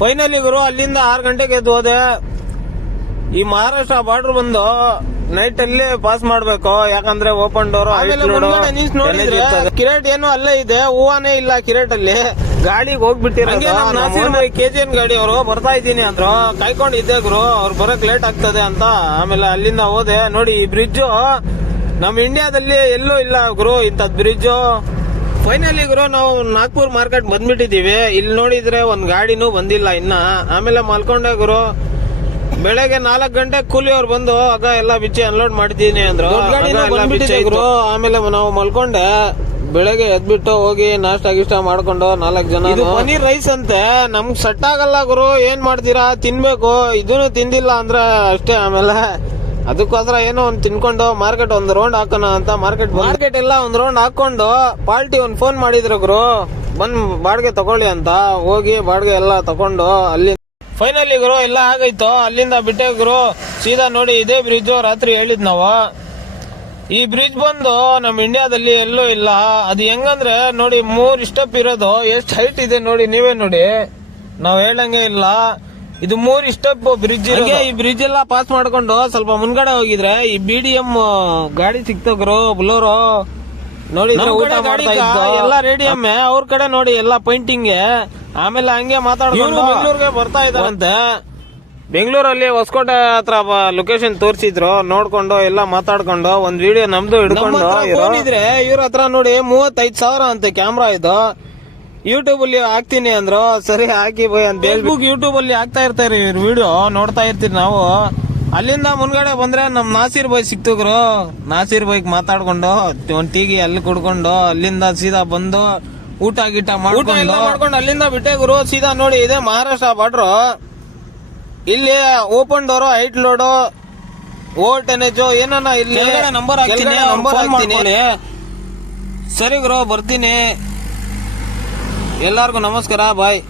Finally ಗುರು ಅಲ್ಲಿಂದ 6 ಗಂಟೆಗೆ ಎದ್ದು ಹೋದೆ. ಈ ಮಹಾರಾಷ್ಟ್ರ ಬಾರ್ಡರ್ ಬಂದು ನೈಟ್ ಅಲ್ಲಿ ಪಾಸ್ ಮಾಡ್ಬೇಕು, ಯಾಕಂದ್ರೆ ಓಪನ್ ಡೋರ್. ನೋಡಿದ್ರೆ ಕಿರೇಟ್ ಏನು ಅಲ್ಲೇ ಇದೆ, ಹೂವಾನೇ ಇಲ್ಲ ಕಿರೇಟ್ ಅಲ್ಲಿ. ಗಾಡಿಗೆ ಹೋಗ್ಬಿಟ್ಟಿರೋ KGN ಗಾಡಿ ಅವರು ಬರ್ತಾ ಇದ್ದೀನಿ ಅಂದ್ರು, ಕಾಯ್ಕೊಂಡಿದ್ದೆ ಗುರು, ಅವ್ರು ಬರಕ್ ಲೇಟ್ ಆಗ್ತದೆ ಅಂತ. ಆಮೇಲೆ ಅಲ್ಲಿಂದ ಹೋದೆ. ನೋಡಿ ಈ ಬ್ರಿಡ್ಜ್ ನಮ್ ಇಂಡಿಯಾದಲ್ಲಿ ಎಲ್ಲೂ ಇಲ್ಲ ಗುರು ಇಂಥದ್ ಬ್ರಿಡ್ಜ್. ಫೈನಲಿ ಗುರು ನಾವು ನಾಗ್ಪುರ್ ಮಾರ್ಕೆಟ್ ಬಂದ್ಬಿಟ್ಟಿದೀವಿ. ಇಲ್ಲಿ ನೋಡಿದ್ರೆ ಒಂದ್ ಗಾಡಿನೂ ಬಂದಿಲ್ಲ ಇನ್ನ. ಆಮೇಲೆ ಮಲ್ಕೊಂಡೆ ಗುರು. ಬೆಳಗ್ಗೆ 4 ಗಂಟೆ ಕೂಲಿ ಅವ್ರು ಬಂದು ಆಗ ಎಲ್ಲ ಬಿಚ್ಚಿ ಅನ್ಲೋಡ್ ಮಾಡಿದೀನಿ ಅಂದ್ರು. ಗುರು ಆಮೇಲೆ ನಾವು ಮಲ್ಕೊಂಡೆ. ಬೆಳಗ್ಗೆ ಎದ್ಬಿಟ್ಟು ಹೋಗಿ ನಾಷ್ಟ ಗಿಷ್ಟ ಮಾಡ್ಕೊಂಡು 4 ಜನ. ಇದು ಪನೀರ್ ರೈಸ್ ಅಂತೆ, ನಮ್ಗ್ ಸೆಟ್ ಆಗಲ್ಲ ಗುರು, ಏನ್ ಮಾಡ್ತೀರಾ, ತಿನ್ಬೇಕು. ಇದನ್ನು ತಿಂದಿಲ್ಲ ಅಂದ್ರೆ ಅಷ್ಟೇ. ಆಮೇಲೆ ಅದಕ್ಕೋಸ್ಕರ ಏನೋ ಒಂದ್ ತಿನ್ಕೊಂಡು ಮಾರ್ಕೆಟ್ ಒಂದ್ ರೌಂಡ್ ಹಾಕೋಣ ಅಂತ ಮಾರ್ಕೆಟ್ ಎಲ್ಲ ಒಂದ್ ರೌಂಡ್ ಹಾಕೊಂಡು ಪಾರ್ಟಿ ಒಂದ್ ಫೋನ್ ಮಾಡಿದ್ರು ಗುರು, ಬಂದ್ ಬಾಡಿಗೆ ತಗೊಳ್ಳಿ ಅಂತ. ಹೋಗಿ ಬಾಡಿಗೆ ಎಲ್ಲ ತಕೊಂಡು ಅಲ್ಲಿ ಫೈನಲಿ ಗುರು ಎಲ್ಲ ಆಗೈತು. ಅಲ್ಲಿಂದ ಬಿಟ್ಟೆ ಗುರು. ಸೀದಾ ನೋಡಿ ಇದೇ ಬ್ರಿಡ್ಜ್ ರಾತ್ರಿ ಹೇಳಿದ್ ನಾವು. ಈ ಬ್ರಿಡ್ಜ್ ಬಂದು ನಮ್ ಇಂಡಿಯಾದಲ್ಲಿ ಎಲ್ಲೂ ಇಲ್ಲ. ಅದು ಹೆಂಗಂದ್ರೆ ನೋಡಿ 3 ಸ್ಟೆಪ್ ಇರೋದು, ಎಷ್ಟು ಹೈಟ್ ಇದೆ ನೋಡಿ, ನೀವೇ ನೋಡಿ, ನಾವ್ ಹೇಳಂಗೆ ಇಲ್ಲ. ಇದು 3 ಸ್ಟೆಪ್ ಬ್ರಿಡ್ಜ್. ಈ ಬ್ರಿಡ್ಜ್ ಎಲ್ಲ ಪಾಸ್ ಮಾಡ್ಕೊಂಡು ಸ್ವಲ್ಪ ಮುಂದ್ಗಡೆ ಹೋಗಿದ್ರೆ ಈ BDM ಗಾಡಿ ಸಿಕ್ತ ಗುರು, ಬುಲೋರೋ. ನೋಡಿದ್ರೆ ಊಟ ಮಾಡ್ತಾ ಇದ್ದು ಎಲ್ಲ ರೇಡಿಯಂ ಅವ್ರ ಕಡೆ ನೋಡಿ ಎಲ್ಲ ಪೈಂಟಿಂಗ್. ಆಮೇಲೆ ಹಂಗೆ ಮಾತಾಡ್ಕೊಂಡು ಬೆಂಗಳೂರಿಗೆ ಬರ್ತಾ ಇದ್ದಾರಂತೆ. ಬೆಂಗಳೂರಲ್ಲಿ ಹೊಸಕೋಟೆ ಹತ್ರ ಲೊಕೇಶನ್ ತೋರಿಸಿದ್ರು, ನೋಡ್ಕೊಂಡು ಎಲ್ಲ ಮಾತಾಡ್ಕೊಂಡು ಒಂದ್ ವಿಡಿಯೋ ನಮ್ದು ಹಿಡ್ಕೊಂಡು ಇದ್ರೆ ಇವ್ರ ಹತ್ರ ನೋಡಿ 35,000 ಅಂತೆ ಕ್ಯಾಮ್ರಾ. ಇದು ಯೂಟ್ಯೂಬ್ ಅಲ್ಲಿ ಹಾಕ್ತೀನಿ ಅಂದ್ರು. ಸರಿ ಹಾಕಿ ಬೈ ಅಂತ ಫೇಸ್ಬುಕ್ ಯೂಟ್ಯೂಬ್ ಅಲ್ಲಿ ಹಾಕ್ತಾ ಇರ್ತಾರೆ ಇವ್ರ ವಿಡಿಯೋ, ನೋಡ್ತಾ ಇರ್ತೀರಿ ನಾವು. ಅಲ್ಲಿಂದ ಮುಂದ್ಗಡೆ ಬಂದ್ರೆ ನಮ್ ನಾಸೀರ್ ಬೈ ಸಿಕ್ತುಗ್ರು. ನಾಸೀರ್ ಬೈಕ್ ಮಾತಾಡ್ಕೊಂಡು ಒಂದ್ ಟೀಗಿ ಅಲ್ಲಿ ಕುಡ್ಕೊಂಡು ಅಲ್ಲಿಂದ ಸೀದಾ ಬಂದು ಊಟ ಗೀಟ ಮಾಡ್ಕೊಂಡು ಅಲ್ಲಿಂದ ಬಿಟ್ಟೆ ಗುರು. ಸೀದಾ ನೋಡಿ ಇದೆ ಮಹಾರಾಷ್ಟ್ರ ಬಾರ್ಡರ್. ಇಲ್ಲಿ open door, height load, over ಏನನ್ನ ಇಲ್ಲಿ ನಂಬರ್ ಹಾಕ್ತೀನಿ. ಸರಿ ಗುರು ಬರ್ತೀನಿ. ಎಲ್ಲಾರ್ಗು ನಮಸ್ಕಾರ, ಬಾಯ್.